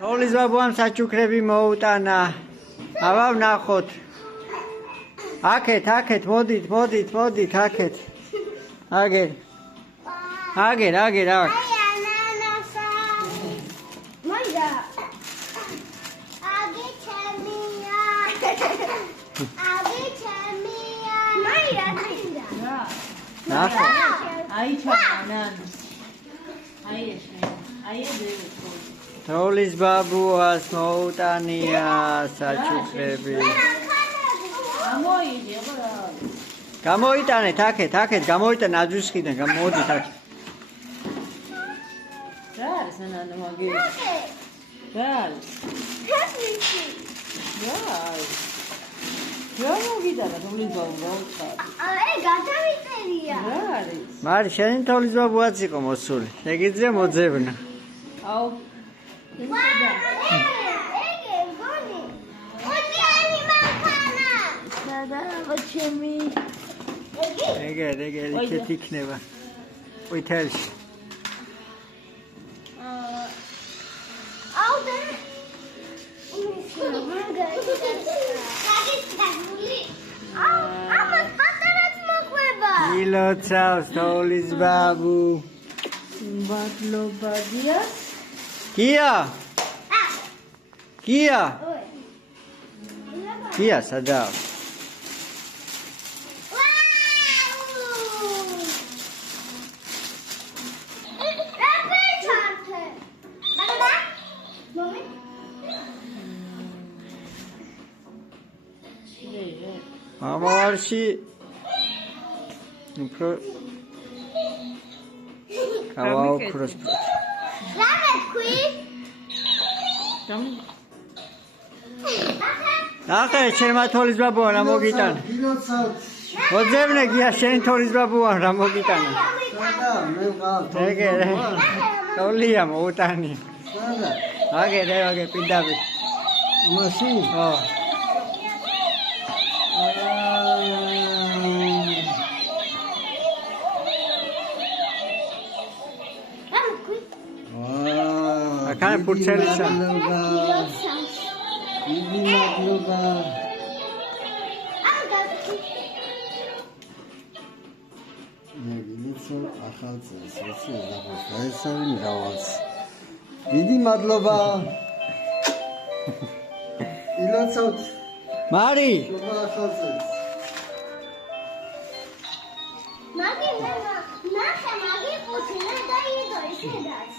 თოვლის ბაბუამ საჩუქრები მოუტანა. აბა ვნახოთ. აქეთ, მოდით, აქეთ. აგერ. თოვლის ბაბუას მოუტანია საჩუქრები. გამოიტანეთ აქეთ, გამოიტან აჯვისხიდან, მოდით აქეთ. რა არის ნანა მაგი? რა არის? რა მოგიტანა თოვლის ბაბუა? გადავიწერია. რა არის? მარი შენ თოვლის ბაბუაც იყო მოსული. შეგიძლია მოძებნა. აუ ეგერ იქეთ იქნება. ყვითელში. ილოცავს თოვლის ბაბუ. მადლობა დიას. კია სადა? მამარში უფრო გავაოქროს. რა მეთქვი? ახლა ჩემმა თოვლის ბაბუა რა მოგიტანა? მოძებნე გია შენ თოვლის ბაბუა რა მოგიტანა? ეგერ თოვლია მოუტანია. აგერ პირდაპირ. მაშინ? ხო. აქა პურცელისა. დიდი მადლობა. მეგინიცო ახალ წელს ვიცი ნახოს დაესწავი რავალს. დიდი მადლობა. ილოცავთ. მარი ახალ წელს. მაგი ნახე მაგი პუთინა და იდო ისედაც.